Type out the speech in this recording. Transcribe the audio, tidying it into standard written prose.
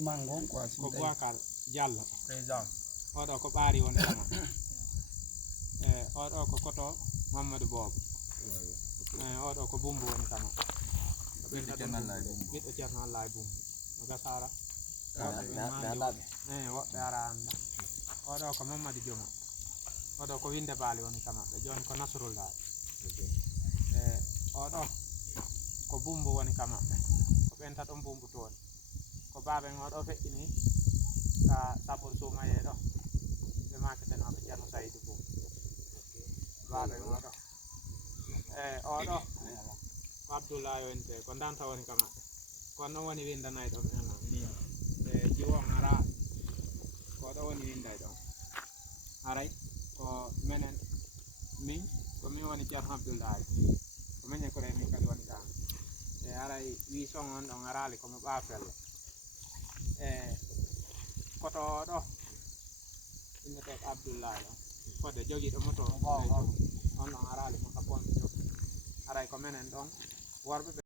Mangon qua ko Boubacar Diallo président oɗo ko ɓaari woni kama oɗo ko koto Mamadou Bobo oɗo ko Bumbu woni kama ɓiɗɗo ceerno Allah e Bumbu gasara woɓɓe ara anda oɗo ko Mamadou Dioma oɗo ko Winde Bali woni kama ɓe joni ko Nasrullah oɗo ko Bumbu woni kama ko ɓenta ɗon Bumbu toon ko baben oɗo feƴƴini ka sabor sumaye ɗo ɓe maketenoɓe ceerno Saydou Bumbu baben oɗo oɗo ko Abdoulaye wonte ko Danta woni kama ko non woni windanay ɗon jiwon ara ko ɗo woni winday ɗon aray ko menen min ko min woni ceerno Abdoulaye ko min e ko min kadi woni kan aray wi son on ɗon arali komo ɓafello koto ɗo innete ko Abdoulaye on fodde jogiiɗo moto on ɗon arali mo ka ponɗo aray ko menen ɗon worɓe